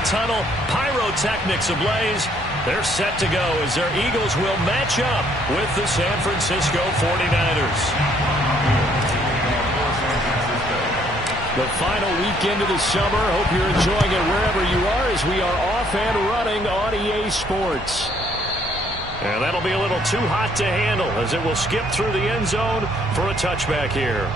the tunnel. Pyrotechnics ablaze. They're set to go as their Eagles will match up with the San Francisco 49ers. The final weekend of the summer. Hope you're enjoying it wherever you are as we are off and running on EA Sports. And that'll be a little too hot to handle as it will skip through the end zone for a touchback here.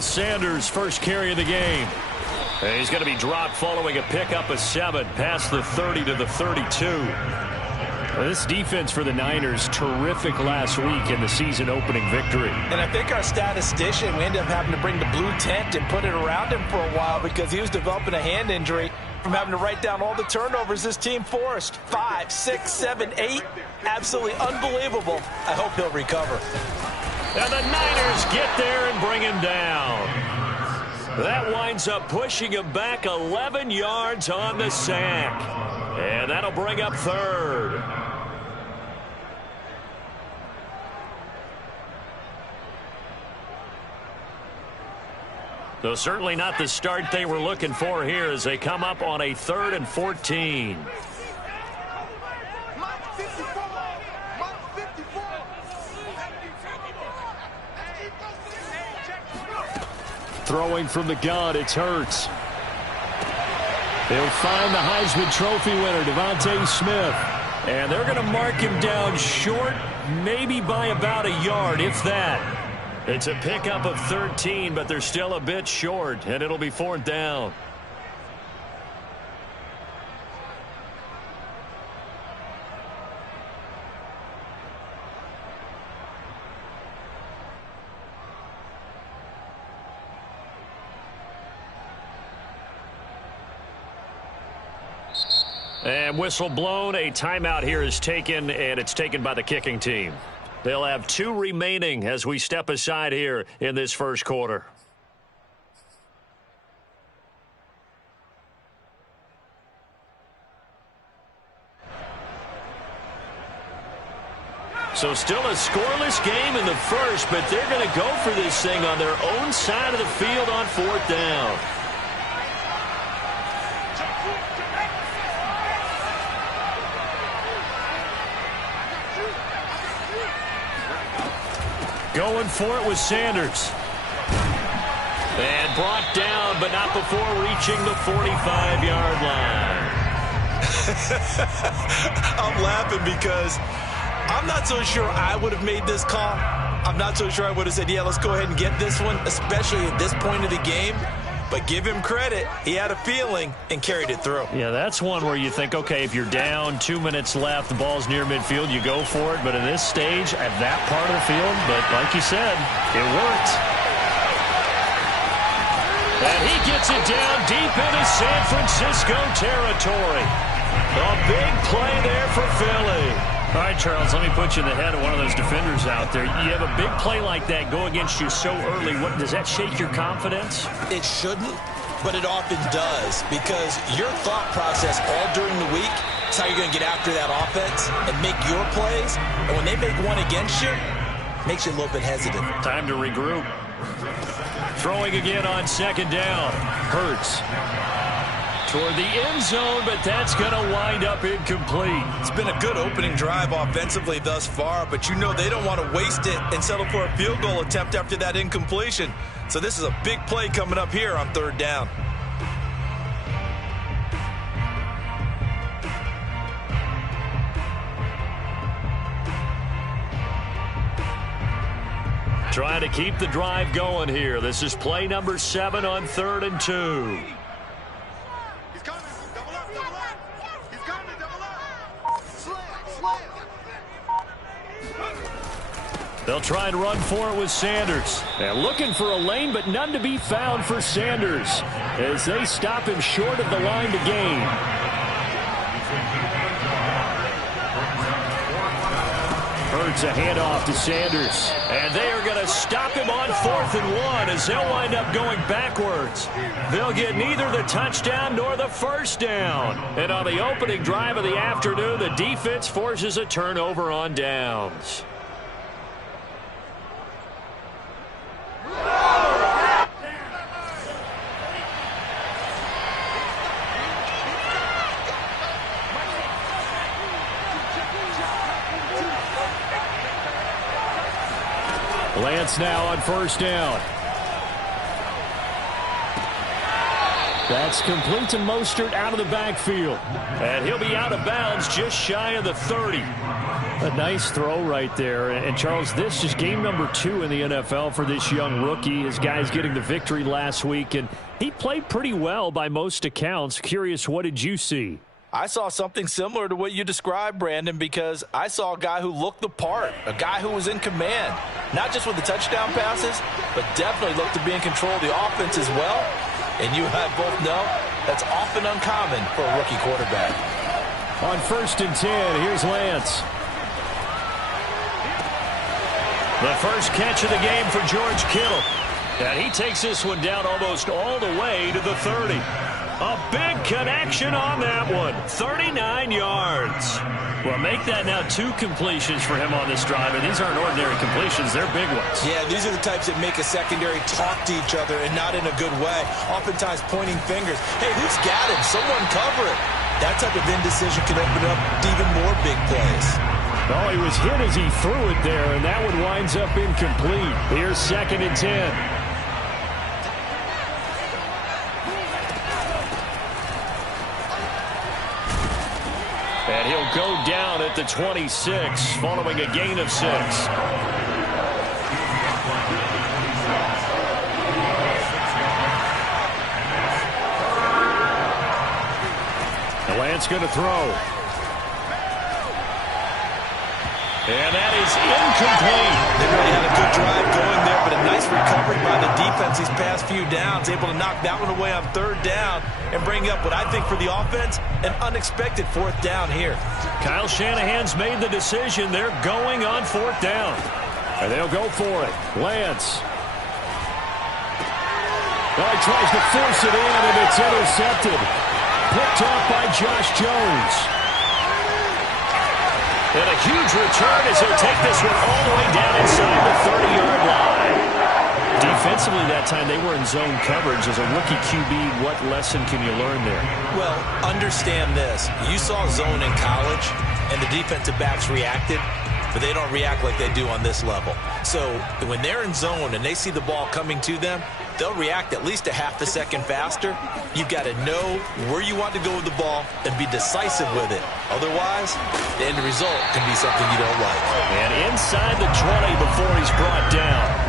Sanders' first carry of the game. And he's going to be dropped following a pickup of 7 past the 30 to the 32. Well, this defense for the Niners, terrific last week in the season opening victory. And I think our statistician, we ended up having to bring the blue tent and put it around him for a while because he was developing a hand injury from having to write down all the turnovers this team forced. 5, 6, 7, 8. Absolutely unbelievable. I hope he'll recover. And the Niners get there and bring him down. That winds up pushing him back 11 yards on the sack. And that'll bring up 3rd. So certainly not the start they were looking for here as they come up on a 3rd and 14. Throwing from the gun, it's Hurts. They'll find the Heisman Trophy winner, Devontae Smith. And they're going to mark him down short, maybe by about a yard, if that. It's a pickup of 13, but they're still a bit short, and it'll be 4th down. And whistle blown. A timeout here is taken, and it's taken by the kicking team. They'll have 2 remaining as we step aside here in this first quarter. So still a scoreless game in the first, but they're going to go for this thing on their own side of the field on 4th down. Going for it with Sanders. And brought down, but not before reaching the 45-yard line. I'm laughing because I'm not so sure I would have made this call. I'm not so sure I would have said, yeah, let's go ahead and get this one, especially at this point of the game. But give him credit. He had a feeling and carried it through. Yeah, that's one where you think, okay, if you're down, 2 minutes left, the ball's near midfield, you go for it. But in this stage, at that part of the field, but like you said, it worked. And he gets it down deep into San Francisco territory. A big play there for Philly. All right, Charles, let me put you in the head of one of those defenders out there. You have a big play like that go against you so early. What does that shake your confidence? It shouldn't, but it often does because your thought process all during the week is how you're going to get after that offense and make your plays. And when they make one against you, it makes you a little bit hesitant. Time to regroup. Throwing again on 2nd down. Hurts. Toward the end zone, but that's going to wind up incomplete. It's been a good opening drive offensively thus far, but you know they don't want to waste it and settle for a field goal attempt after that incompletion. So this is a big play coming up here on 3rd down. Trying to keep the drive going here. This is play number 7 on 3rd and 2. They'll try and run for it with Sanders. And looking for a lane, but none to be found for Sanders as they stop him short of the line to gain. Hurts a handoff to Sanders. And they are going to stop him on 4th and 1 as they'll wind up going backwards. They'll get neither the touchdown nor the first down. And on the opening drive of the afternoon, the defense forces a turnover on downs. Lance now on 1st down. That's complete to Mostert out of the backfield. And he'll be out of bounds just shy of the 30. A nice throw right there. And Charles, this is game number 2 in the NFL for this young rookie. His guys getting the victory last week, and he played pretty well by most accounts. Curious, what did you see? I saw something similar to what you described, Brandon, because I saw a guy who looked the part, a guy who was in command, not just with the touchdown passes, but definitely looked to be in control of the offense as well. And you and I both know that's often uncommon for a rookie quarterback. On 1st and 10, here's Lance. The first catch of the game for George Kittle. And he takes this one down almost all the way to the 30. A big connection on that one. 39 yards. Well, make that now 2 completions for him on this drive, and these aren't ordinary completions. They're big ones. Yeah, these are the types that make a secondary talk to each other, and not in a good way. Oftentimes pointing fingers. Hey, who's got him? Someone cover it. That type of indecision can open up even more big plays. Oh, he was hit as he threw it there, and that one winds up incomplete. Here's 2nd and 10. And he'll go down at the 26, following a gain of 6. The Lance going to throw. And that is incomplete. They really had a good drive going there, but a nice recovery by the defense these past few downs. Able to knock that one away on 3rd down and bring up what I think for the offense, an unexpected 4th down here. Kyle Shanahan's made the decision. They're going on 4th down. And they'll go for it. Lance. Well, he tries to force it in, and it's intercepted. Picked off by Josh Jones. And a huge return as he'll take this one all the way down inside the 30-yard line. Defensively that time, they were in zone coverage. As a rookie QB, what lesson can you learn there? Well, understand this. You saw zone in college, and the defensive backs reacted, but they don't react like they do on this level. So when they're in zone and they see the ball coming to them, they'll react at least a half a second faster. You've got to know where you want to go with the ball and be decisive with it. Otherwise, the end result can be something you don't like. And inside the 20 before he's brought down.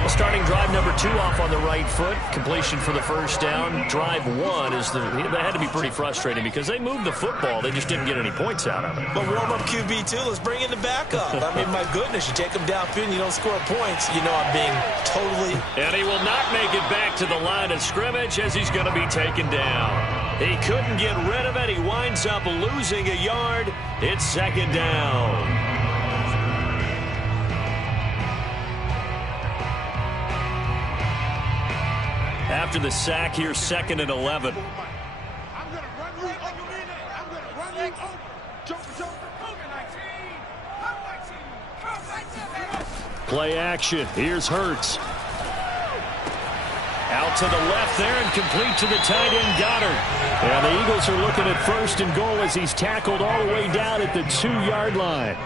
Well, starting drive number 2 off on the right foot. Completion for the first down. Drive 1 is that had to be pretty frustrating because they moved the football. They just didn't get any points out of it. But warm-up QB, too. Let's bring in the backup. I mean, my goodness, you take them downfield and you don't score points. You know I'm being totally... And he will not make it back to the line of scrimmage as he's going to be taken down. He couldn't get rid of it. He winds up losing a yard. It's 2nd down. After the sack here, 2nd and 11. Play action. Here's Hurts. Out to the left there and complete to the tight end Goddard. And the Eagles are looking at 1st and goal as he's tackled all the way down at the 2-yard line.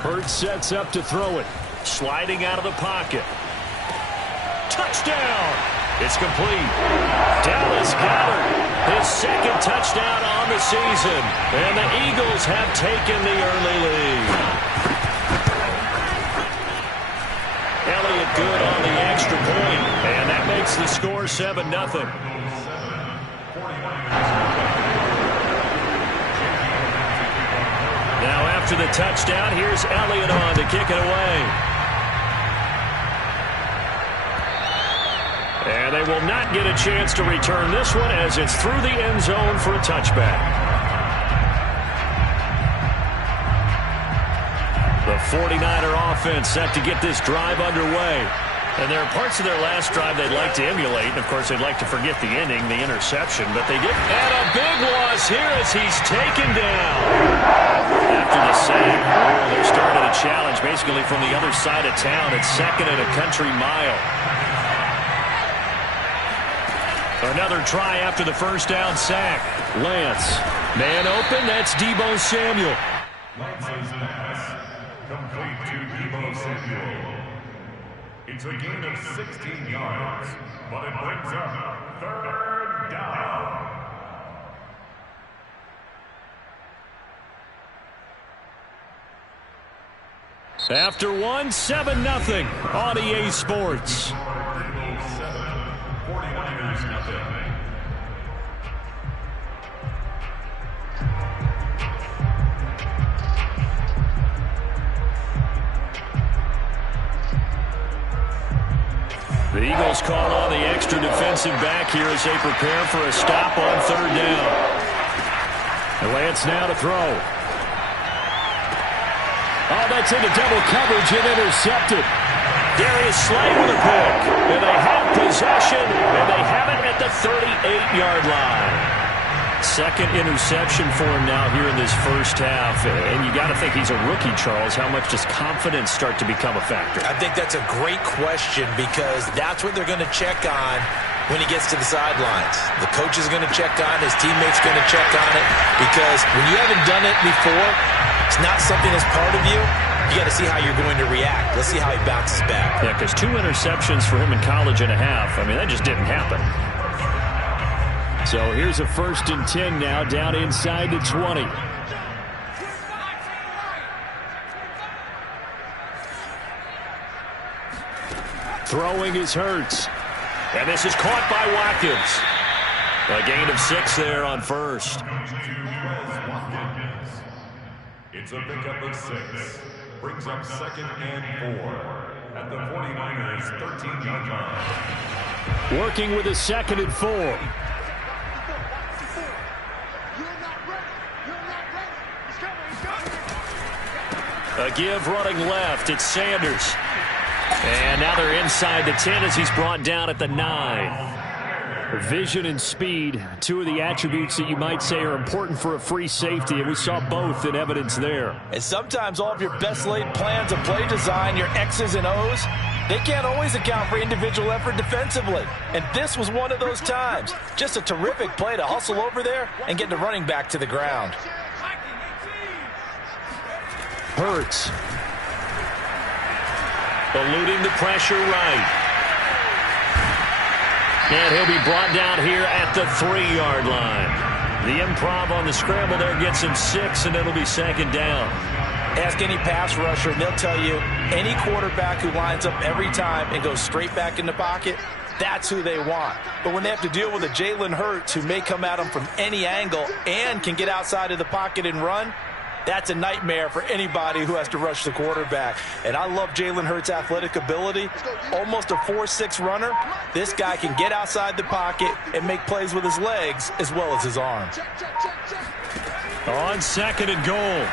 Hurts sets up to throw it. Sliding out of the pocket. Touchdown! It's complete. Dallas Goedert, his 2nd touchdown on the season. And the Eagles have taken the early lead. Elliott good on the extra point. And that makes the score 7-0. Now after the touchdown. Here's Elliott on to kick it away. And they will not get a chance to return this one as it's through the end zone for a touchback. The 49er offense set to get this drive underway. And there are parts of their last drive they'd like to emulate. And, of course, they'd like to forget the ending, the interception. But they didn't. And a big loss here as he's taken down. After the sack, they're starting a challenge basically from the other side of town. It's second and a country mile. Another try after the first down sack. Lance. Man open. That's Deebo Samuel. Lance's pass. Complete to Deebo Samuel. It's a gain of 16 yards, but it brings up third down. After one, 7-0 on EA Sports. 49ers nothing. The Eagles call on the extra defensive back here as they prepare for a stop on third down. And Lance now to throw. Oh, that's into double coverage and intercepted. Darius Slay with a pick. And they have possession, and they have it at the 38-yard line. Second interception for him now here in this first half. And you got to think he's a rookie, Charles. How much does confidence start to become a factor? I think that's a great question because that's what they're going to check on when he gets to the sidelines. The coach is going to check on, his teammates going to check on it, because when you haven't done it before, it's not something that's part of you. You got to see how you're going to react. Let's see how he bounces back. Yeah, because 2 interceptions for him in college and a half. I mean, that just didn't happen. So here's a 1st and 10 now, down inside the 20. Throwing is Hurts. And this is caught by Watkins. A gain of 6 there on first. It's a pickup of 6. Brings up 2nd and 4 at the 49ers 13-yard line. Working with a 2nd and 4. A give running left. It's Sanders. And now they're inside the 10 as he's brought down at the 9. Vision and speed, 2 of the attributes that you might say are important for a free safety, and we saw both in evidence there. And sometimes all of your best laid plans of play design, your X's and O's, they can't always account for individual effort defensively. And this was one of those times. Just a terrific play to hustle over there and get the running back to the ground. Hurts. Eluding the pressure right. And he'll be brought down here at the 3-yard line. The improv on the scramble there gets him 6, and it'll be 2nd down. Ask any pass rusher, and they'll tell you any quarterback who lines up every time and goes straight back in the pocket, that's who they want. But when they have to deal with a Jalen Hurts who may come at them from any angle and can get outside of the pocket and run, that's a nightmare for anybody who has to rush the quarterback. And I love Jalen Hurts' athletic ability. Almost a 4.6 runner. This guy can get outside the pocket and make plays with his legs as well as his arm. On 2nd and goal,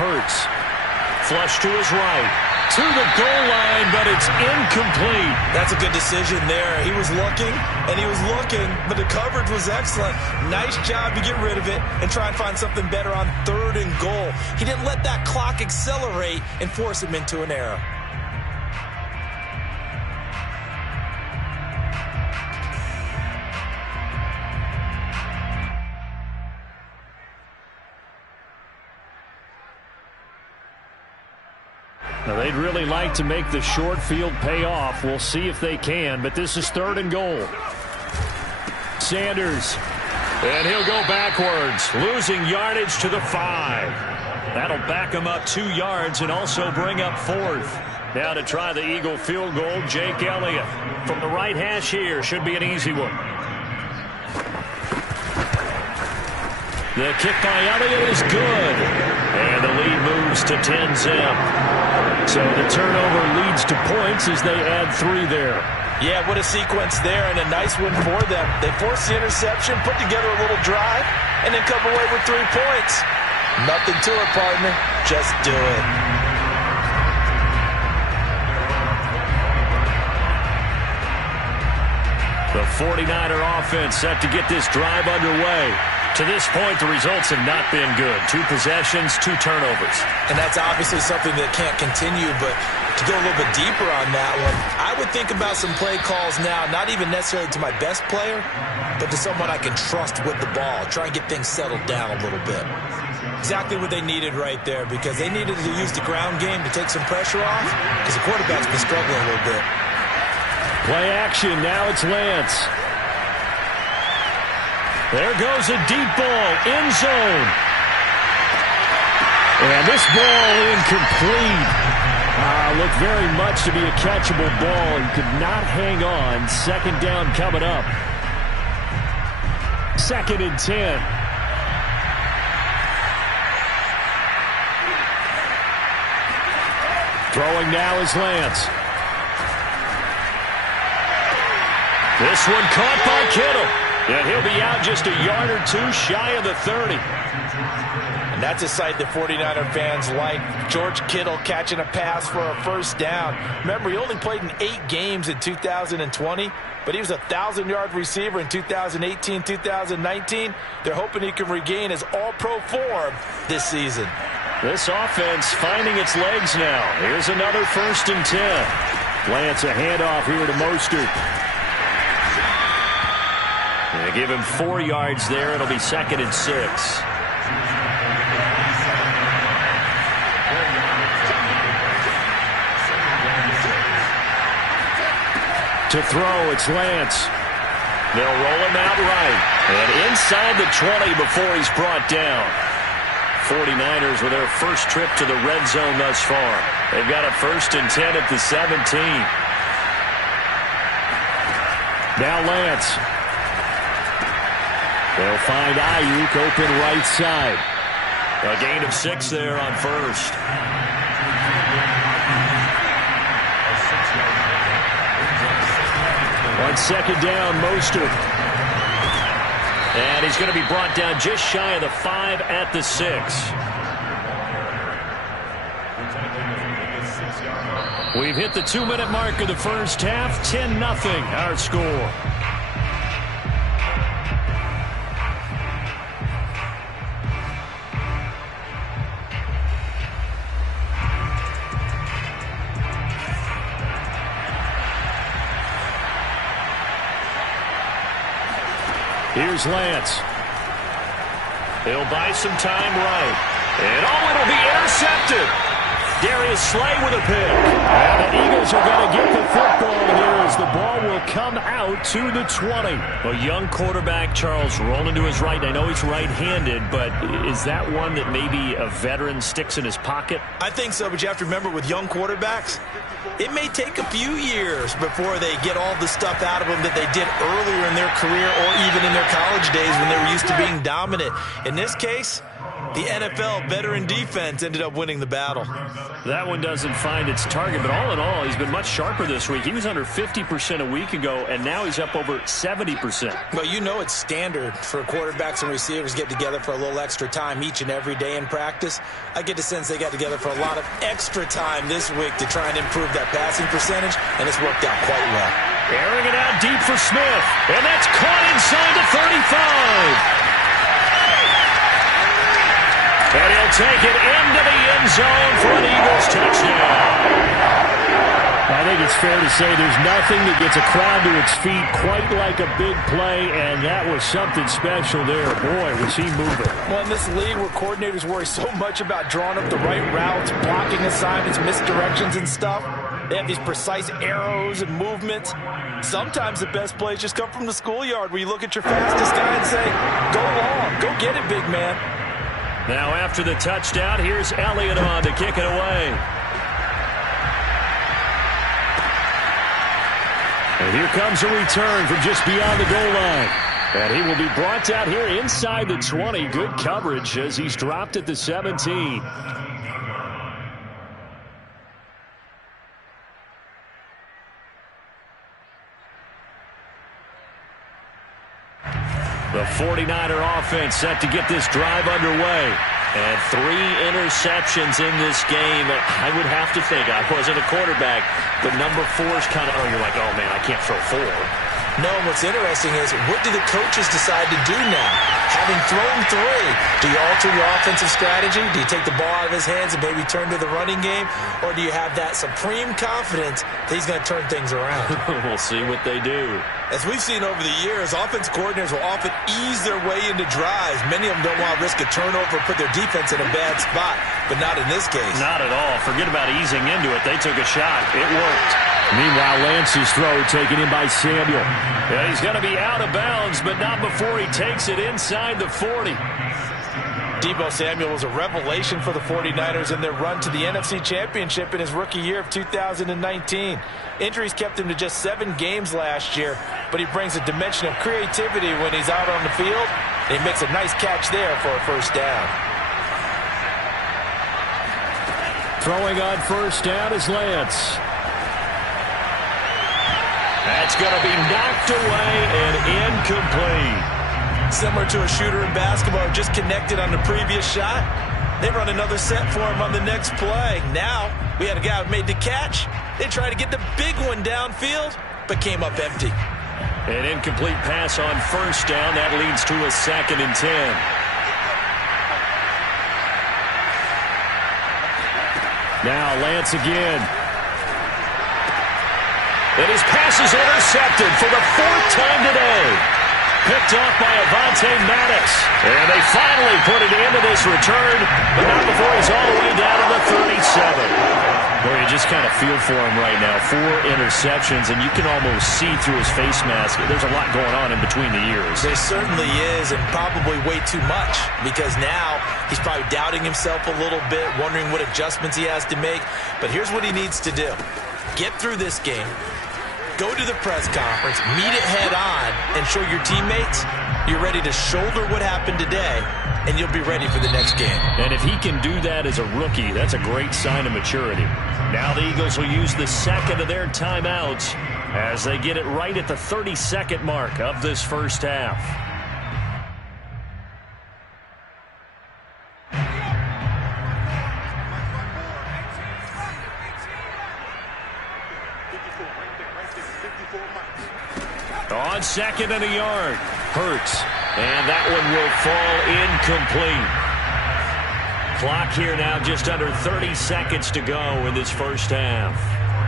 Hurts. Flush to his right. To the goal line, but it's incomplete. That's a good decision there. He was looking, and he was looking, but the coverage was excellent. Nice job to get rid of it and try and find something better on 3rd and goal. He didn't let that clock accelerate and force him into an error. Now, they'd really like to make the short field pay off. We'll see if they can, but this is 3rd and goal. Sanders, and he'll go backwards, losing yardage to the 5. That'll back him up 2 yards and also bring up 4th. Now to try the Eagle field goal, Jake Elliott. From the right hash here, should be an easy one. The kick by Elliott is good. And the lead moves to 10-zip. So the turnover leads to points as they add 3 there. Yeah, what a sequence there, and a nice one for them. They forced the interception, put together a little drive, and then come away with 3 points. Nothing to it, partner. Just do it. The 49er offense set to get this drive underway. To this point, the results have not been good. 2 possessions, 2 turnovers. And that's obviously something that can't continue, but to go a little bit deeper on that one, I would think about some play calls now, not even necessarily to my best player, but to someone I can trust with the ball. Try and get things settled down a little bit. Exactly what they needed right there, because they needed to use the ground game to take some pressure off, because the quarterback's been struggling a little bit. Play action, now it's Lance. There goes a deep ball, end zone. And this ball incomplete. Looked very much to be a catchable ball. He could not hang on. Second down coming up. 2nd and 10. Throwing now is Lance. This one caught by Kittle. And he'll be out just a yard or 2 shy of the 30. And that's a sight that 49er fans like. George Kittle catching a pass for a first down. Remember, he only played in 8 games in 2020, but he was a 1,000-yard receiver in 2018, 2019. They're hoping he can regain his all-pro form this season. This offense finding its legs now. Here's another 1st and 10. Lance a handoff here to Mostert. They give him 4 yards there. It'll be 2nd and 6. To throw, it's Lance. They'll roll him out right. And inside the 20 before he's brought down. 49ers with their first trip to the red zone thus far. They've got a 1st and 10 at the 17. Now Lance. They'll find Ayuk open right side. A gain of 6 there on 1st. On 2nd down, Mostert. And he's going to be brought down just shy of the 5 at the 6. We've hit the 2-minute mark of the first half. 10-0 our score. Here's Lance. He'll buy some time right. And it'll be intercepted. Darius Slay with a pick. And the Eagles are going to get the football here as the ball will come out to the 20. A young quarterback, Charles, rolling to his right. I know he's right-handed, but is that one that maybe a veteran sticks in his pocket? I think so, but you have to remember with young quarterbacks, it may take a few years before they get all the stuff out of them that they did earlier in their career or even in their college days when they were used to being dominant. In this case, the NFL veteran defense ended up winning the battle. That one doesn't find its target, but all in all, he's been much sharper this week. He was under 50% a week ago, and now he's up over 70%. Well, you know it's standard for quarterbacks and receivers get together for a little extra time each and every day in practice. I get the sense they got together for a lot of extra time this week to try and improve that passing percentage, and it's worked out quite well. Airing it out deep for Smith, and that's caught inside the 35. And he'll take it into the end zone for an Eagles touchdown. I think it's fair to say there's nothing that gets a crowd to its feet quite like a big play, and that was something special there. Boy, was he moving. Well, in this league where coordinators worry so much about drawing up the right routes, blocking assignments, misdirections and stuff, they have these precise arrows and movements. Sometimes the best plays just come from the schoolyard where you look at your fastest guy and say, go long, go get it, big man. Now after the touchdown, here's Elliott on to kick it away. And here comes a return from just beyond the goal line. And he will be brought down here inside the 20. Good coverage as he's dropped at the 17. The 49er offense set to get this drive underway. And 3 interceptions in this game. I would have to think, I wasn't a quarterback, but number 4 is kind of, you're like, oh, man, I can't throw 4. No, what's interesting is, what do the coaches decide to do now? Having thrown 3, do you alter your offensive strategy? Do you take the ball out of his hands and maybe turn to the running game? Or do you have that supreme confidence that he's going to turn things around? We'll see what they do. As we've seen over the years, offensive coordinators will often ease their way into drives. Many of them don't want to risk a turnover or put their defense in a bad spot, but not in this case. Not at all. Forget about easing into it. They took a shot. It worked. Meanwhile, Lance's throw taken in by Samuel. Yeah, he's going to be out of bounds, but not before he takes it inside the 40. Deebo Samuel was a revelation for the 49ers in their run to the NFC Championship in his rookie year of 2019. Injuries kept him to just 7 games last year, but he brings a dimension of creativity when he's out on the field, and he makes a nice catch there for a first down. Throwing on first down is Lance. That's going to be knocked away and incomplete. Similar to a shooter in basketball, just connected on the previous shot. They run another set for him on the next play. Now, we had a guy who made the catch. They tried to get the big one downfield, but came up empty. An incomplete pass on first down. That leads to a 2nd and 10. Now Lance again. And his pass is intercepted for the 4th time today. Picked off by Avonte Maddox. And they finally put it into this return, but not before he's all the way down to the 37. Boy, you just kind of feel for him right now. 4 interceptions, and you can almost see through his face mask. There's a lot going on in between the ears. There certainly is, and probably way too much, because now he's probably doubting himself a little bit, wondering what adjustments he has to make. But here's what he needs to do. Get through this game. Go to the press conference, meet it head on, and show your teammates you're ready to shoulder what happened today, and you'll be ready for the next game. And if he can do that as a rookie, that's a great sign of maturity. Now the Eagles will use the 2nd of their timeouts as they get it right at the 32nd mark of this first half. On 2nd and a yard, Hurts, and that one will fall incomplete. Clock here now just under 30 seconds to go in this first half.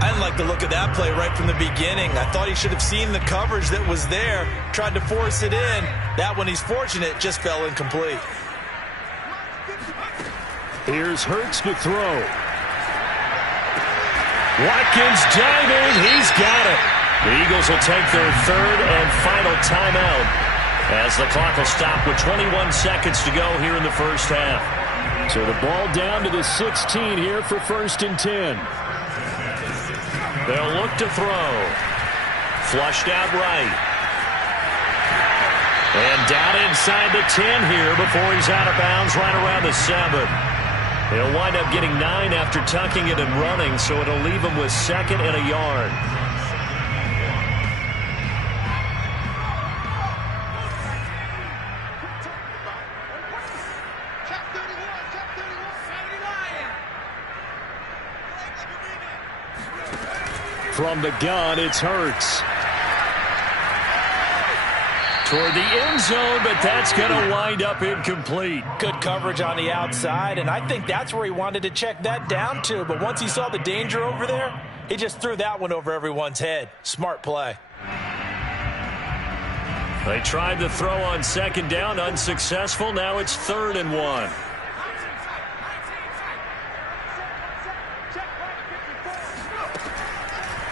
I didn't like the look of that play right from the beginning. I thought he should have seen the coverage that was there, tried to force it in. That one, he's fortunate, just fell incomplete. Here's Hurts to throw. Watkins diving, he's got it. The Eagles will take their 3rd and final timeout as the clock will stop with 21 seconds to go here in the first half. So the ball down to the 16 here for 1st and 10. They'll look to throw. Flushed out right. And down inside the 10 here before he's out of bounds right around the 7. He'll wind up getting 9 after tucking it and running, so it'll leave him with 2nd and a yard. From the gun, it's Hurts. Toward the end zone, but that's going to wind up incomplete. Good coverage on the outside, and I think that's where he wanted to check that down to. But once he saw the danger over there, he just threw that one over everyone's head. Smart play. They tried the throw on 2nd down, unsuccessful. Now it's 3rd and 1.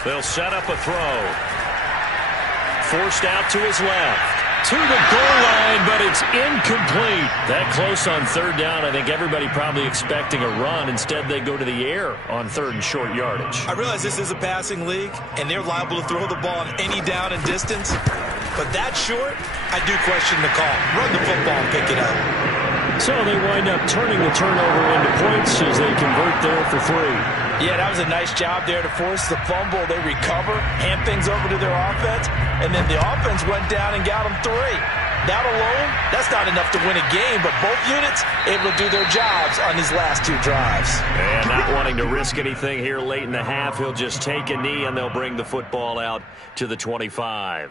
They'll set up a throw. Forced out to his left. to the goal line, but it's incomplete. That close on third down. I think everybody probably expecting a run. Instead, they go to the air on third and short yardage. I realize this is a passing league, and they're liable to throw the ball on any down and distance. But that short, I do question the call. Run the football and pick it up. So they wind up turning the turnover into points as they convert there for 3. Yeah, that was a nice job there to force the fumble. They recover, hand things over to their offense, and then the offense went down and got them 3. That alone, that's not enough to win a game, but both units able to do their jobs on these last 2 drives. And not wanting to risk anything here late in the half, he'll just take a knee, and they'll bring the football out to the 25.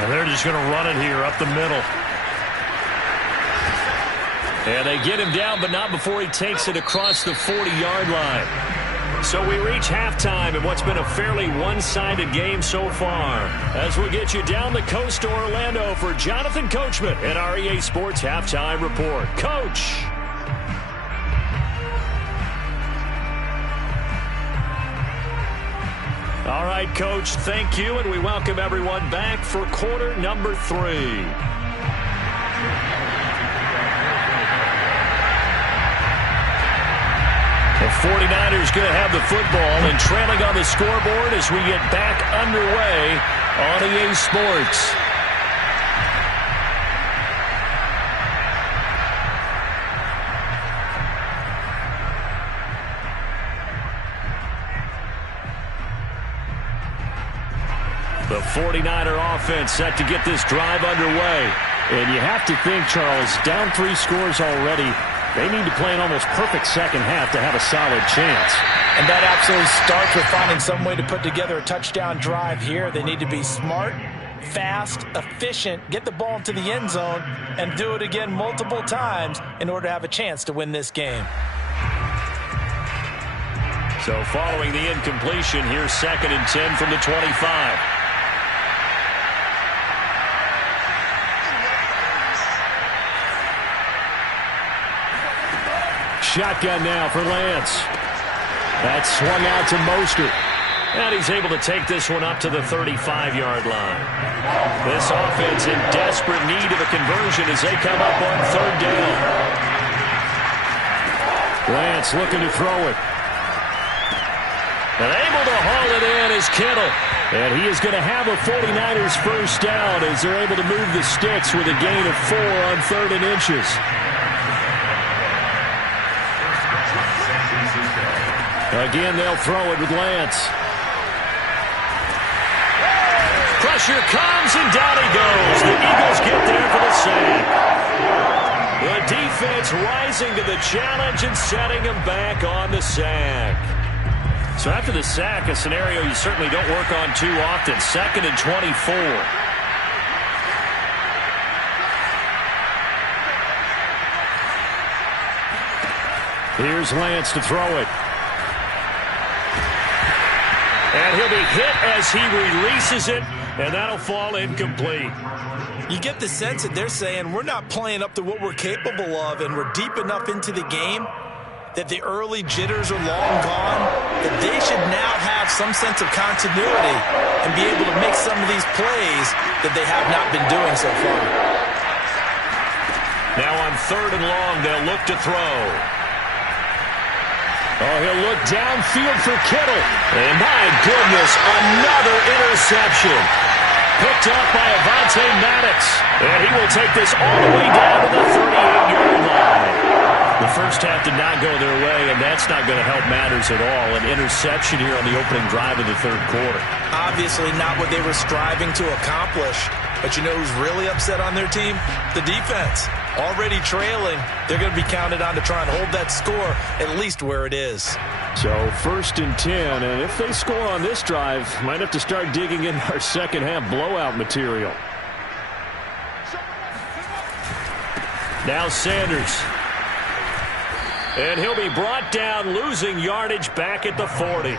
And they're just going to run it here up the middle. And they get him down, but not before he takes it across the 40-yard line. So we reach halftime in what's been a fairly one-sided game so far. As we'll get you down the coast to Orlando for Jonathan Coachman and our EA Sports Halftime Report. Coach! All right, Coach, thank you, and we welcome everyone back for quarter number 3. The 49ers going to have the football and trailing on the scoreboard as we get back underway on EA Sports. The 49er offense set to get this drive underway. And you have to think, Charles, down 3 scores already. They need to play an almost perfect second half to have a solid chance. And that absolutely starts with finding some way to put together a touchdown drive here. They need to be smart, fast, efficient, get the ball into the end zone, and do it again multiple times in order to have a chance to win this game. So following the incompletion, here's 2nd and 10 from the 25. Shotgun now for Lance. That's swung out to Mostert. And he's able to take this one up to the 35-yard line. This offense in desperate need of a conversion as they come up on 3rd down. Lance looking to throw it. And able to haul it in is Kittle. And he is going to have a 49ers first down as they're able to move the sticks with a gain of 4 on 3rd and inches. Again, they'll throw it with Lance. Pressure comes, and down he goes. The Eagles get there for the sack. The defense rising to the challenge and setting him back on the sack. So after the sack, a scenario you certainly don't work on too often. 2nd and 24. Here's Lance to throw it. And he'll be hit as he releases it, and that'll fall incomplete. You get the sense that they're saying we're not playing up to what we're capable of, and we're deep enough into the game that the early jitters are long gone, that they should now have some sense of continuity and be able to make some of these plays that they have not been doing so far. Now on 3rd and long, they'll look to throw. Oh, he'll look downfield for Kittle. And my goodness, another interception. Picked up by Avonte Maddox. And he will take this all the way down to the 38-yard line. The first half did not go their way, and that's not going to help matters at all. An interception here on the opening drive of the 3rd quarter. Obviously not what they were striving to accomplish. But you know who's really upset on their team? The defense. Already trailing, they're going to be counted on to try and hold that score at least where it is. So 1st and 10, and if they score on this drive, might have to start digging in our second half blowout material. Now Sanders. And he'll be brought down, losing yardage back at the 40.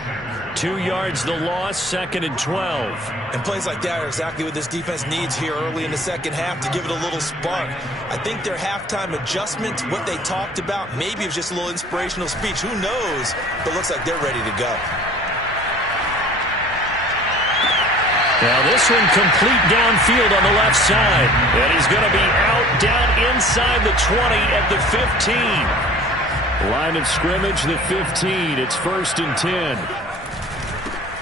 2 yards the loss, 2nd and 12. And plays like that are exactly what this defense needs here early in the second half to give it a little spark. I think their halftime adjustment, what they talked about, maybe it was just a little inspirational speech. Who knows? But it looks like they're ready to go. Now this one complete downfield on the left side. And he's going to be out down inside the 20 at the 15. Line of scrimmage, the 15. It's 1st and 10.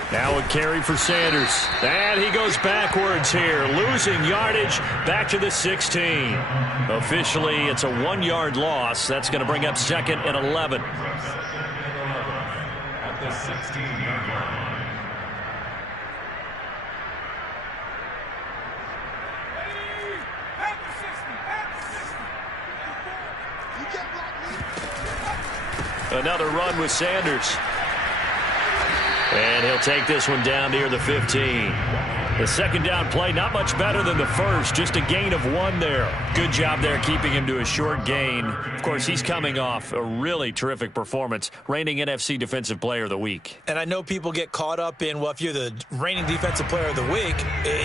Now a carry for Sanders. And he goes backwards here, losing yardage back to the 16. Officially, it's a 1-yard loss. That's going to bring up 2nd and 11. At the 16-yard line. Another run with Sanders. And he'll take this one down near the 15. The second down play, not much better than the first. Just a gain of 1 there. Good job there keeping him to a short gain. Of course, he's coming off a really terrific performance. Reigning NFC Defensive Player of the Week. And I know people get caught up in, well, if you're the reigning Defensive Player of the Week,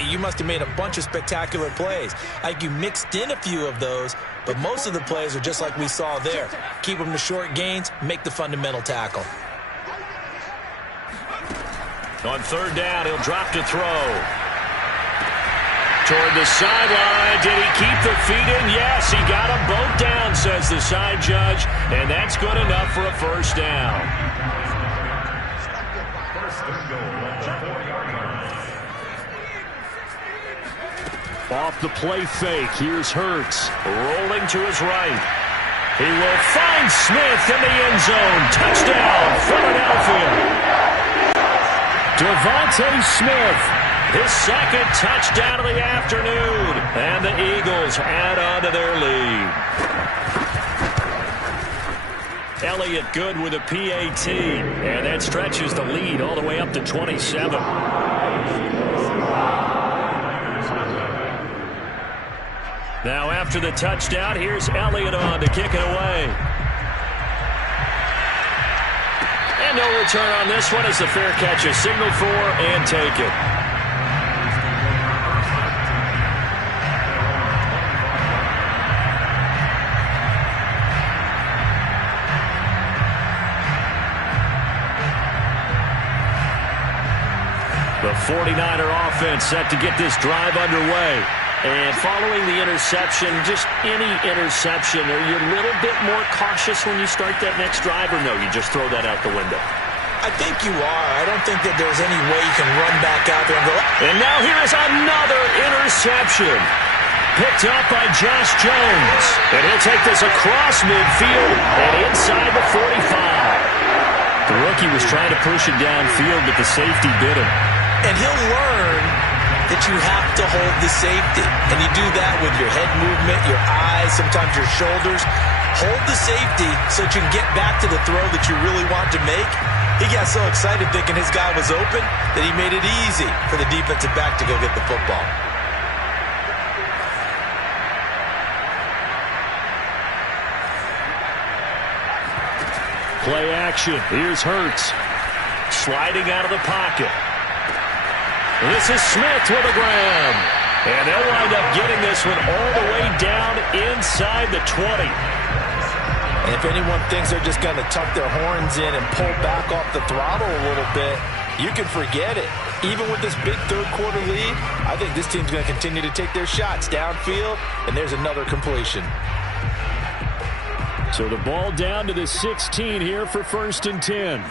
you must have made a bunch of spectacular plays. Like you mixed in a few of those, but most of the plays are just like we saw there. Keep them to short gains, make the fundamental tackle. On 3rd down, he'll drop to throw. Toward the sideline. Did he keep the feet in? Yes, he got them both down, says the side judge. And that's good enough for a 1st down. 1st and goal at the 4-yard line. Off the play fake. Here's Hurts. Rolling to his right. He will find Smith in the end zone. Touchdown, Philadelphia. Devontae Smith, his 2nd touchdown of the afternoon. And the Eagles add on to their lead. Elliott good with a PAT. And that stretches the lead all the way up to 27. Now after the touchdown, here's Elliott on to kick it away. And no return on this one as the fair catch is signaled for and taken. The 49er offense set to get this drive underway. And following the interception, just any interception, are you a little bit more cautious when you start that next drive, or no, you just throw that out the window? I think you are. I don't think that there's any way you can run back out there and go. And now here is another interception. Picked up by Josh Jones. And he'll take this across midfield and inside the 45. The rookie was trying to push it downfield, but the safety bit him. And he'll learn that you have to hold the safety. And you do that with your head movement, your eyes, sometimes your shoulders. Hold the safety so that you can get back to the throw that you really want to make. He got so excited thinking his guy was open that he made it easy for the defensive back to go get the football. Play action. Here's Hurts. Sliding out of the pocket. This is Smith with a grab. And they'll wind up getting this one all the way down inside the 20. And if anyone thinks they're just going to tuck their horns in and pull back off the throttle a little bit, you can forget it. Even with this big third-quarter lead, I think this team's going to continue to take their shots downfield, and there's another completion. So the ball down to the 16 here for 1st and 10.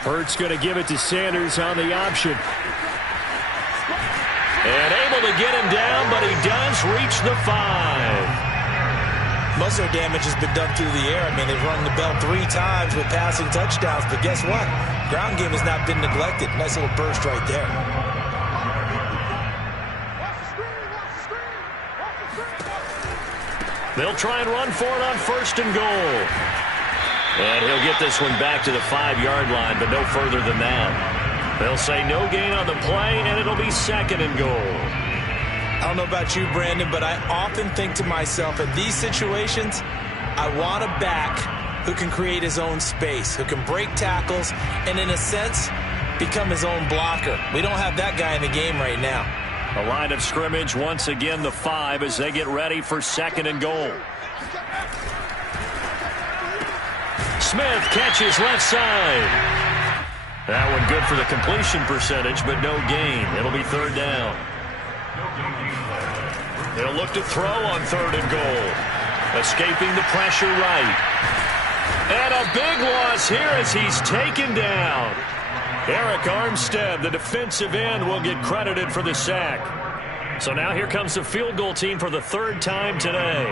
Hurts going to give it to Sanders on the option. And able to get him down, but he does reach the 5. Most of their damage has been done through the air. I mean, they've rung the bell 3 times with passing touchdowns, but guess what? Ground game has not been neglected. Nice little burst right there. They'll try and run for it on 1st and goal. And he'll get this one back to the 5-yard line, but no further than that. They'll say no gain on the play, and it'll be 2nd and goal. I don't know about you, Brandon, but I often think to myself, in these situations, I want to back who can create his own space, who can break tackles, and in a sense, become his own blocker. We don't have that guy in the game right now. The line of scrimmage, once again, the 5 as they get ready for 2nd and goal. Smith catches left side. That one good for the completion percentage, but no gain. It'll be 3rd down. They'll look to throw on 3rd and goal. Escaping the pressure right. And a big loss here as he's taken down. Eric Armstead, the defensive end, will get credited for the sack. So now here comes the field goal team for the 3rd time today.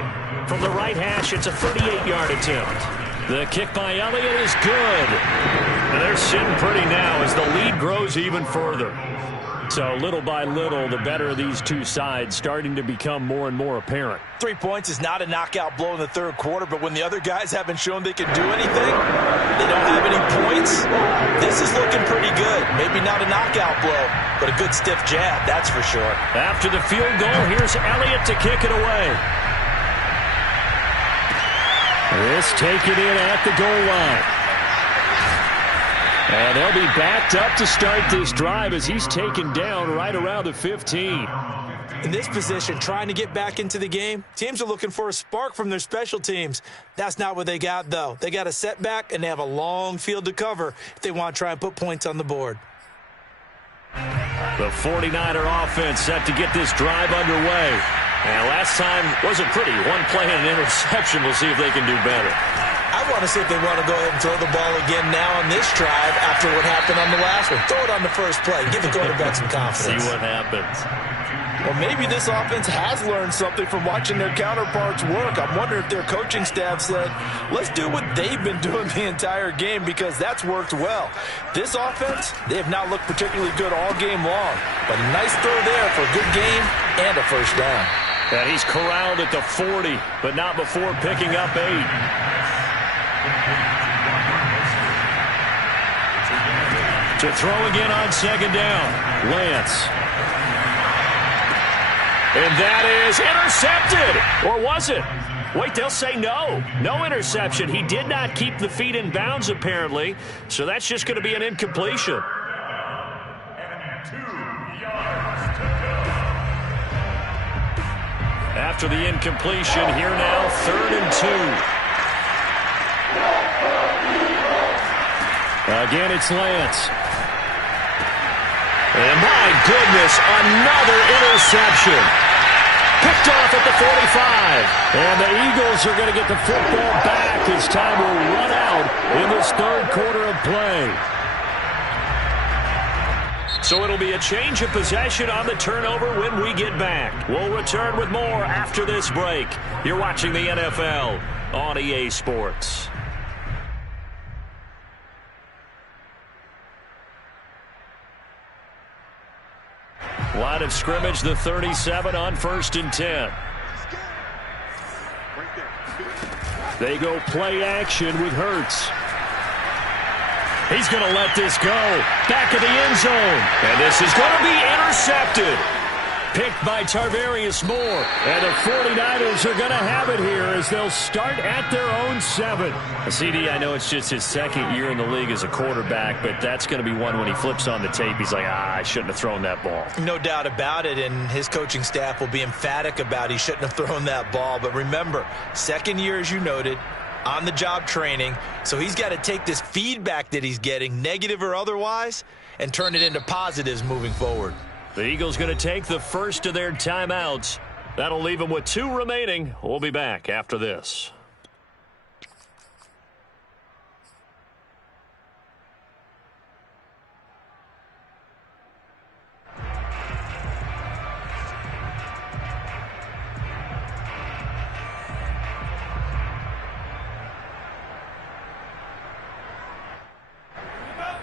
From the right hash, it's a 38-yard attempt. The kick by Elliott is good. And they're sitting pretty now as the lead grows even further. So little by little, the better of these two sides starting to become more and more apparent. 3 points is not a knockout blow in the 3rd quarter, but when the other guys haven't shown they can do anything, they don't have any points, this is looking pretty good. Maybe not a knockout blow, but a good stiff jab, that's for sure. After the field goal, here's Elliott to kick it away. This taken in at the goal line. And they'll be backed up to start this drive as he's taken down right around the 15. In this position, trying to get back into the game, teams are looking for a spark from their special teams. That's not what they got, though. They got a setback, and they have a long field to cover if they want to try and put points on the board. The 49er offense set to get this drive underway. And last time wasn't pretty. One play and an interception. We'll see if they can do better. I want to see if they want to go ahead and throw the ball again now on this drive after what happened on the last one. Throw it on the first play. Give the quarterback some confidence. See what happens. Well, maybe this offense has learned something from watching their counterparts work. I'm wondering if their coaching staff said, let's do what they've been doing the entire game because that's worked well. This offense, they have not looked particularly good all game long. But a nice throw there for a good game and a 1st down. And he's corralled at the 40, but not before picking up 8. To throw again on 2nd down, Lance. And that is intercepted. Or was it? Wait, they'll say no. No interception. He did not keep the feet in bounds, apparently. So that's just going to be an incompletion. And 2 yards to go. After the incompletion, here now, 3rd and 2. Again, it's Lance. And my goodness, another interception. Picked off at the 45. And the Eagles are going to get the football back as time will run out in this 3rd quarter of play. So it'll be a change of possession on the turnover when we get back. We'll return with more after this break. You're watching the NFL on EA Sports. Line of scrimmage, the 37 on 1st and 10. They go play action with Hurts. He's going to let this go. Back of the end zone. And this is going to be intercepted. Picked by Tarvarius Moore. And the 49ers are going to have it here as they'll start at their own 7. CD, I know it's just his 2nd year in the league as a quarterback, but that's going to be one when he flips on the tape, he's like, I shouldn't have thrown that ball. No doubt about it, and his coaching staff will be emphatic about he shouldn't have thrown that ball. But remember, 2nd year, as you noted, on-the-job training, so he's got to take this feedback that he's getting, negative or otherwise, and turn it into positives moving forward. The Eagles going to take the first of their timeouts. That'll leave them with 2 remaining. We'll be back after this.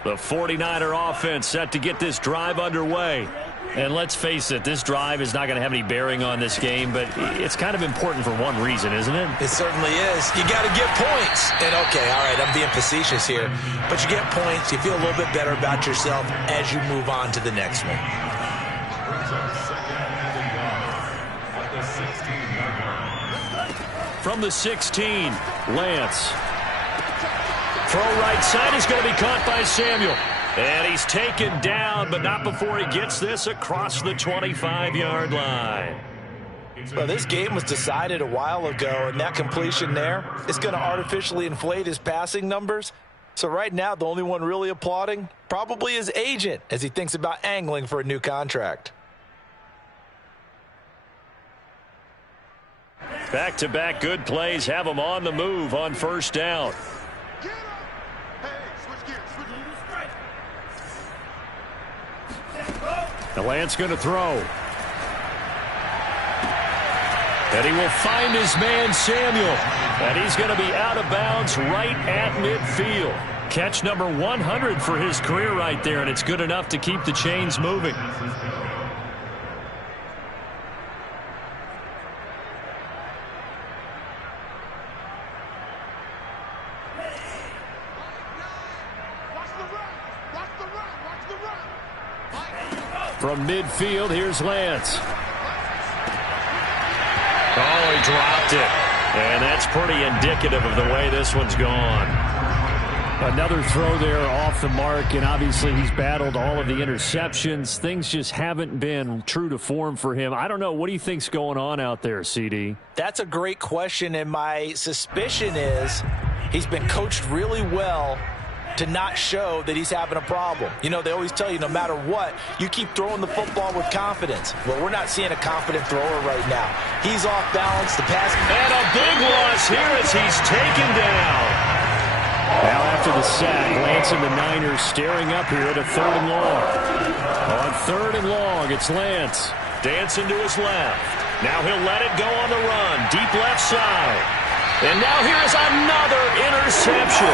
The 49er offense set to get this drive underway. And let's face it, this drive is not going to have any bearing on this game, but it's kind of important for one reason, isn't it? It certainly is. You got to get points. And, okay, all right, I'm being facetious here. But you get points, you feel a little bit better about yourself as you move on to the next one. From the 16, Lance. Throw right side is going to be caught by Samuel. And he's taken down, but not before he gets this across the 25-yard line. Well, this game was decided a while ago, and that completion there is going to artificially inflate his passing numbers. So right now, the only one really applauding probably his agent as he thinks about angling for a new contract. Back-to-back good plays have him on the move on first down. The Lance going to throw. And he will find his man Samuel. And he's going to be out of bounds right at midfield. Catch number 100 for his career right there, and it's good enough to keep the chains moving. From midfield, here's Lance. Oh, he dropped it. And that's pretty indicative of the way this one's gone. Another throw there off the mark, and obviously he's battled all of the interceptions. Things just haven't been true to form for him. I don't know. What do you think's going on out there, CD? That's a great question, and my suspicion is he's been coached really well to not show that he's having a problem. You know, they always tell you no matter what, you keep throwing the football with confidence. Well, we're not seeing a confident thrower right now. He's off balance. The pass. And a big loss here as he's taken down. Now after the sack, Lance and the Niners staring up here at a 3rd and long. On 3rd and long, it's Lance. Dancing to his left. Now he'll let it go on the run. Deep left side. And now here is another interception.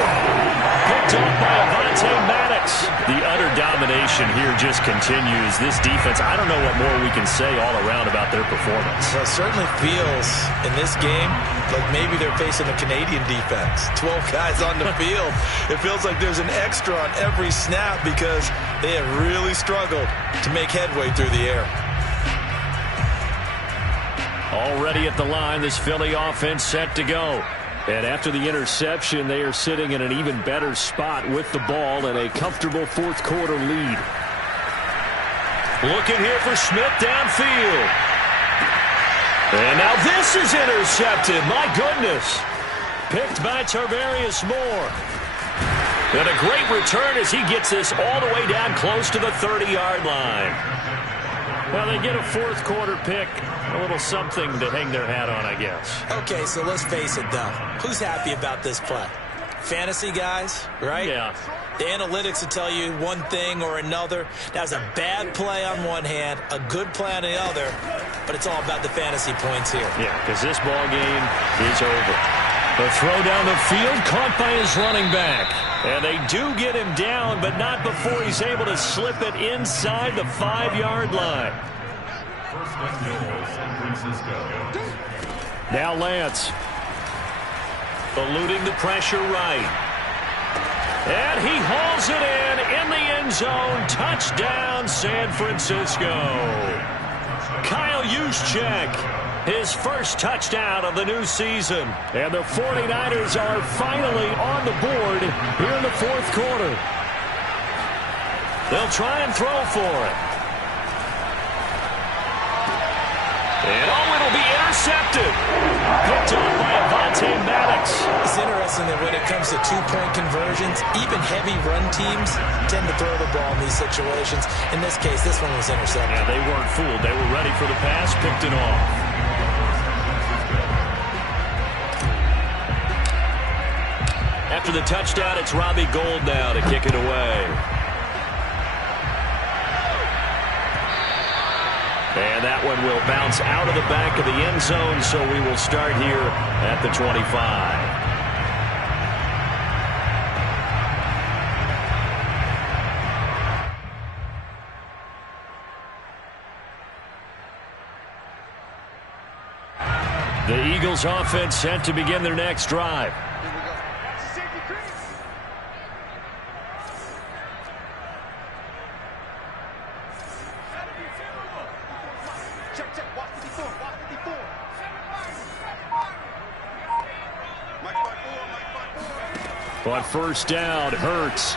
Picked off by Avonte Maddox. The utter domination here just continues. This defense, I don't know what more we can say all around about their performance. Well, it certainly feels in this game like maybe they're facing a Canadian defense. 12 guys on the field. It feels like there's an extra on every snap because they have really struggled to make headway through the air. Already at the line, this Philly offense set to go. And after the interception, they are sitting in an even better spot with the ball and a comfortable 4th quarter lead. Looking here for Smith downfield. And now this is intercepted. My goodness. Picked by Tarvarius Moore. And a great return as he gets this all the way down close to the 30-yard line. Well, they get a 4th quarter pick. A little something to hang their hat on, I guess. Okay, so let's face it, though. Who's happy about this play? Fantasy guys, right? Yeah. The analytics will tell you one thing or another. That was a bad play on one hand, a good play on the other, but it's all about the fantasy points here. Yeah, because this ball game is over. The throw down the field caught by his running back. And they do get him down, but not before he's able to slip it inside the 5-yard line. Now Lance. Eluding the pressure right. And he hauls it in the end zone. Touchdown, San Francisco. Kyle Juszczyk, his first touchdown of the new season. And the 49ers are finally on the board here in the 4th quarter. They'll try and throw for it. And it'll be intercepted. Picked off by Avonte Maddox. It's interesting that when it comes to 2-point conversions, even heavy run teams tend to throw the ball in these situations. In this case, this one was intercepted. Yeah, they weren't fooled. They were ready for the pass, picked it off. After the touchdown, it's Robbie Gould now to kick it away. And that one will bounce out of the back of the end zone, so we will start here at the 25. The Eagles offense set to begin their next drive. On first down, Hurts.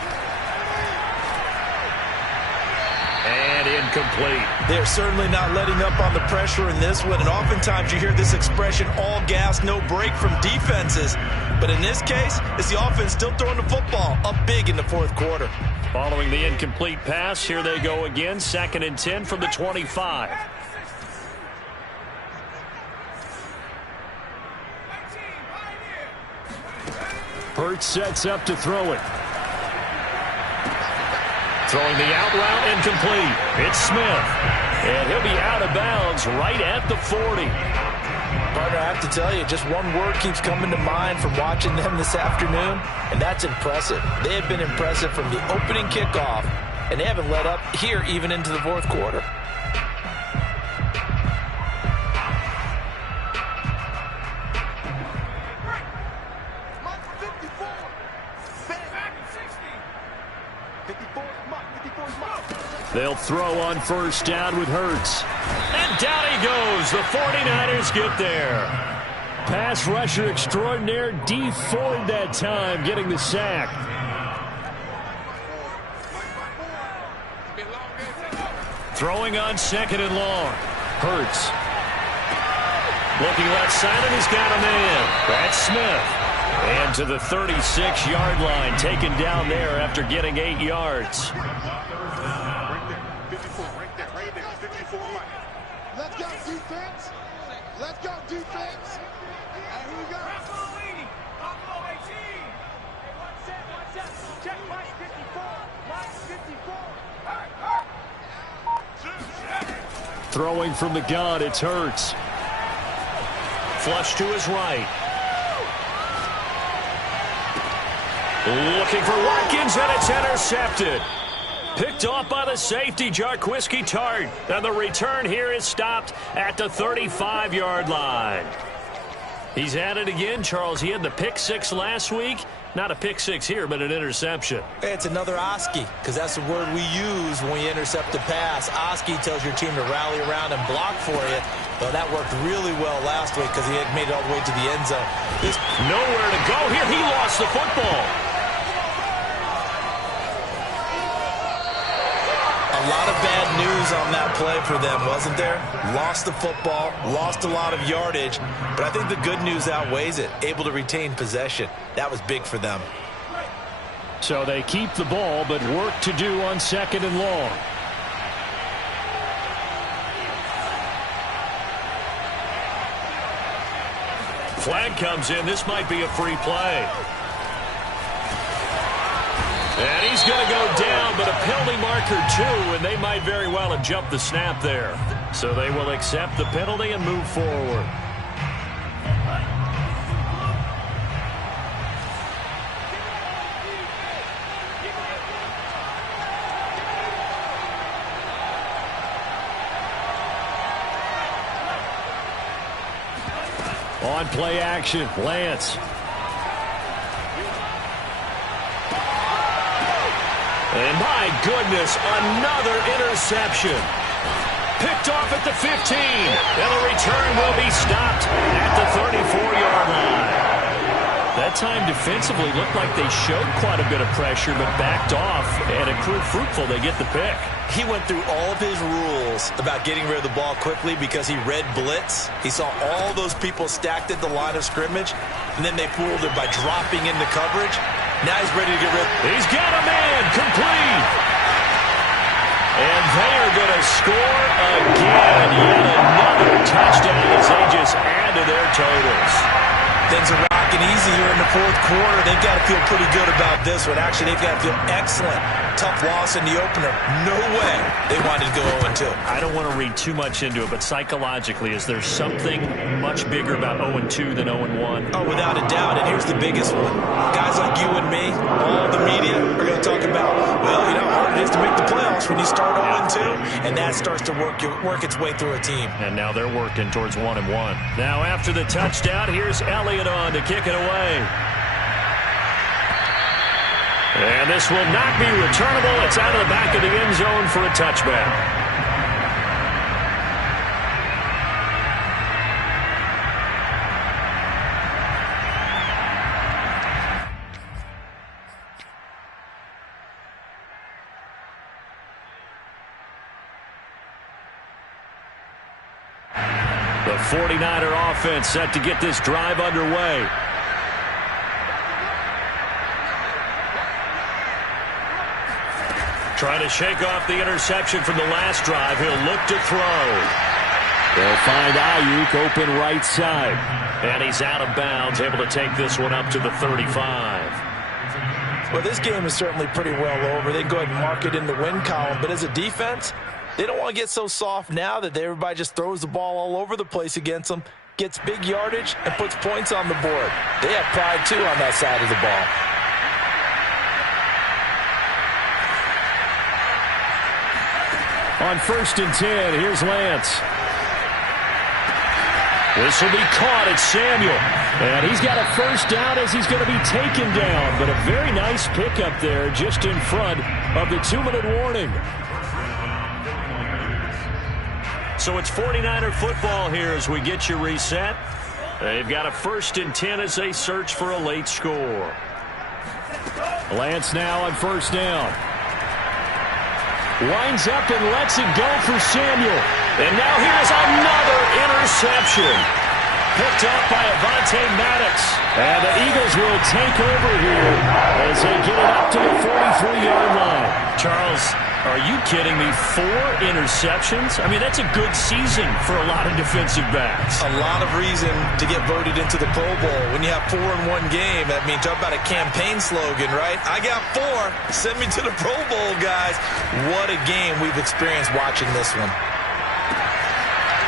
And incomplete. They're certainly not letting up on the pressure in this one, and oftentimes you hear this expression, all gas, no break from defenses. But in this case, it's the offense still throwing the football up big in the fourth quarter. Following the incomplete pass, here they go again, 2nd and 10 from the 25. Hurts sets up to throw it. Throwing the out route, incomplete. It's Smith. And he'll be out of bounds right at the 40. Partner, I have to tell you, just one word keeps coming to mind from watching them this afternoon, and that's impressive. They have been impressive from the opening kickoff, and they haven't let up here even into the fourth quarter. They'll throw on first down with Hurts. And down he goes. The 49ers get there. Pass rusher extraordinaire, D. Ford that time, getting the sack. Throwing on 2nd and long. Hurts. Looking left side, and he's got a man. That's Smith. And to the 36-yard line, taken down there after getting 8 yards. Let's go defense. Let's go defense. And here we go. Check Mike 54. Mike 54. Throwing from the gun, it's Hurts. Flush to his right. Looking for Watkins, and it's intercepted. Picked off by the safety, Jarquiski Tart. And the return here is stopped at the 35-yard line. He's at it again, Charles. He had the pick six last week. Not a pick six here, but an interception. It's another Oski, because that's the word we use when we intercept a pass. Oski tells your team to rally around and block for you. Well, that worked really well last week because he had made it all the way to the end zone. Nowhere to go here. He lost the football. A lot of bad news on that play for them, wasn't there? Lost the football, lost a lot of yardage, but I think the good news outweighs it. Able to retain possession. That was big for them. So they keep the ball, but work to do on 2nd and long. Flag comes in. This might be a free play. And he's going to go down, but a penalty marker too, and they might very well have jumped the snap there. So they will accept the penalty and move forward. On play action, Lance. And my goodness, another interception. Picked off at the 15. And the return will be stopped at the 34-yard line. That time defensively looked like they showed quite a bit of pressure, but backed off, and it proved fruitful. They get the pick. He went through all of his rules about getting rid of the ball quickly because he read blitz. He saw all those people stacked at the line of scrimmage, and then they fooled it by dropping into coverage. Now he's ready to get rid of it. He's got a man, complete. And they are going to score again. Yet another touchdown as they just add to their totals. Things are rocking easy here in the fourth quarter. They've got to feel pretty good about this one. Actually, they've got to feel excellent. Tough loss in the opener. No way they wanted to go 0-2. I don't want to read too much into it, but psychologically, is there something much bigger about 0-2 than 0-1? Oh, without a doubt, and here's the biggest one. Guys like you and me, all the media, are going to talk about, well, you know how hard it is to make the playoffs when you start 0-2, and that starts to work its way through a team. And now they're working towards 1-1. Now after the touchdown, here's Elliott on to kick it away. And this will not be returnable. It's out of the back of the end zone for a touchback. 49er offense set to get this drive underway. Trying to shake off the interception from the last drive. He'll look to throw. They'll find Ayuk open right side. And he's out of bounds, able to take this one up to the 35. Well, this game is certainly pretty well over. They can go ahead and mark it in the win column. But as a defense, they don't want to get so soft now that everybody just throws the ball all over the place against them, gets big yardage, and puts points on the board. They have pride, too, on that side of the ball. On 1st and 10, here's Lance. This will be caught at Samuel. And he's got a first down as he's going to be taken down. But a very nice pickup there just in front of the 2-minute warning. So it's 49er football here as we get you reset. They've got a 1st and 10 as they search for a late score. Lance now on 1st down. Winds up and lets it go for Samuel. And now here's another interception. Picked up by Avonte Maddox. And the Eagles will take over here as they get it up to the 43-yard line. Charles, are you kidding me? 4 interceptions? I mean, that's a good season for a lot of defensive backs. A lot of reason to get voted into the Pro Bowl. When you have 4 in one game, that means talk about a campaign slogan, right? I got 4. Send me to the Pro Bowl, guys. What a game we've experienced watching this one.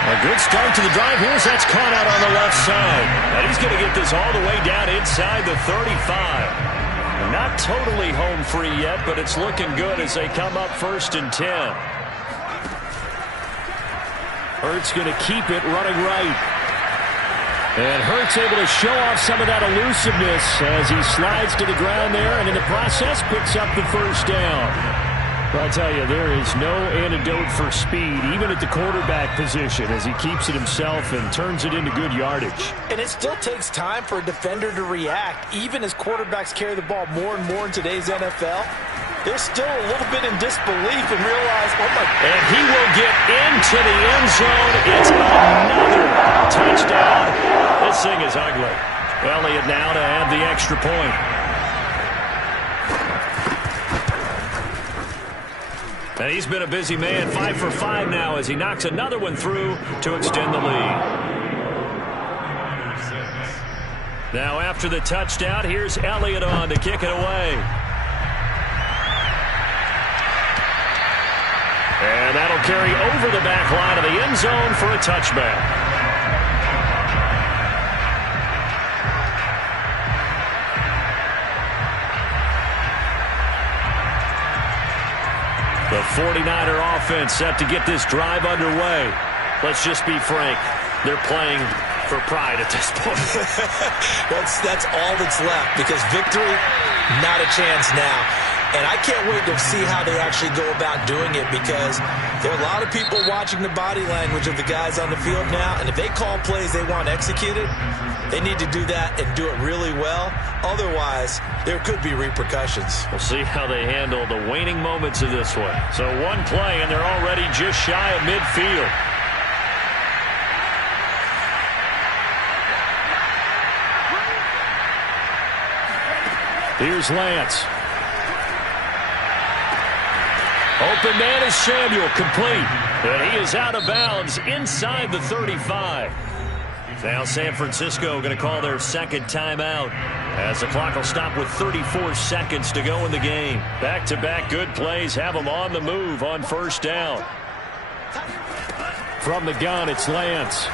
A good start to the drive. Here's that's caught out on the left side. And he's going to get this all the way down inside the 35. Not totally home free yet, but it's looking good as they come up 1st and 10. Hurts going to keep it running right. And Hurts able to show off some of that elusiveness as he slides to the ground there and in the process picks up the 1st down. But I'll tell you, there is no antidote for speed, even at the quarterback position, as he keeps it himself and turns it into good yardage. And it still takes time for a defender to react, even as quarterbacks carry the ball more and more in today's NFL. They're still a little bit in disbelief and realize, oh my... And he will get into the end zone. It's another touchdown. This thing is ugly. Elliott now to add the extra point. And he's been a busy man, 5 for 5 now as he knocks another one through to extend the lead. Now after the touchdown, here's Elliott on to kick it away. And that'll carry over the back line of the end zone for a touchback. The 49er offense set to get this drive underway. Let's just be frank. They're playing for pride at this point. That's all that's left because victory, not a chance now. And I can't wait to see how they actually go about doing it because there are a lot of people watching the body language of the guys on the field now. And if they call plays they want executed, they need to do that and do it really well. Otherwise, there could be repercussions. We'll see how they handle the waning moments of this one. So one play, and they're already just shy of midfield. Here's Lance. Open man is Samuel, complete. And he is out of bounds inside the 35. Now San Francisco going to call their second timeout as the clock will stop with 34 seconds to go in the game. Back-to-back good plays have them on the move on 1st down. From the gun, it's Lance.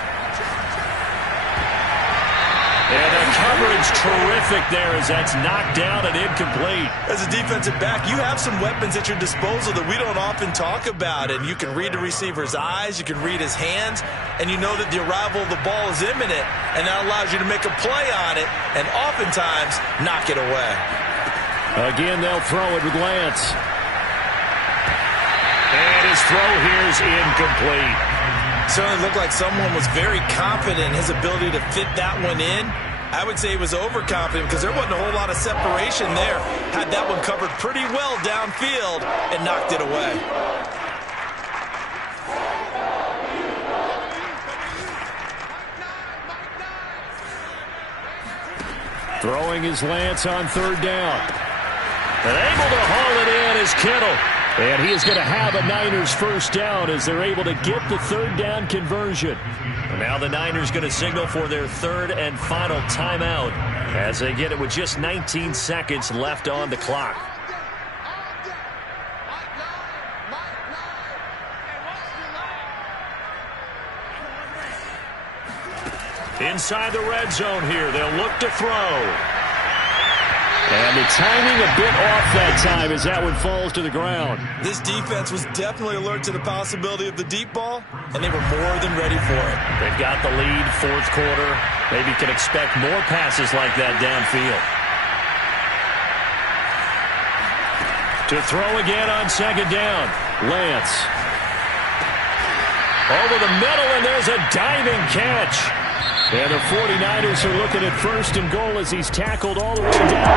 And the coverage terrific there as that's knocked down and incomplete. As a defensive back, you have some weapons at your disposal that we don't often talk about. And you can read the receiver's eyes, you can read his hands, and you know that the arrival of the ball is imminent. And that allows you to make a play on it and oftentimes knock it away. Again, they'll throw it with Lance. And his throw here is incomplete. Certainly looked like someone was very confident in his ability to fit that one in. I would say he was overconfident because there wasn't a whole lot of separation there. Had that one covered pretty well downfield and knocked it away. Throwing is Lance on third down. And able to haul it in is Kittle. And he is going to have a Niners first down as they're able to get the third down conversion. And now the Niners going to signal for their third and final timeout as they get it with just 19 seconds left on the clock. Inside the red zone here, they'll look to throw. And the timing a bit off that time as that one falls to the ground. This defense was definitely alert to the possibility of the deep ball, and they were more than ready for it. They've got the lead, fourth quarter. Maybe can expect more passes like that downfield. To throw again on second down, Lance. Over the middle, and there's a diving catch. And the 49ers are looking at first and goal as he's tackled all the way down.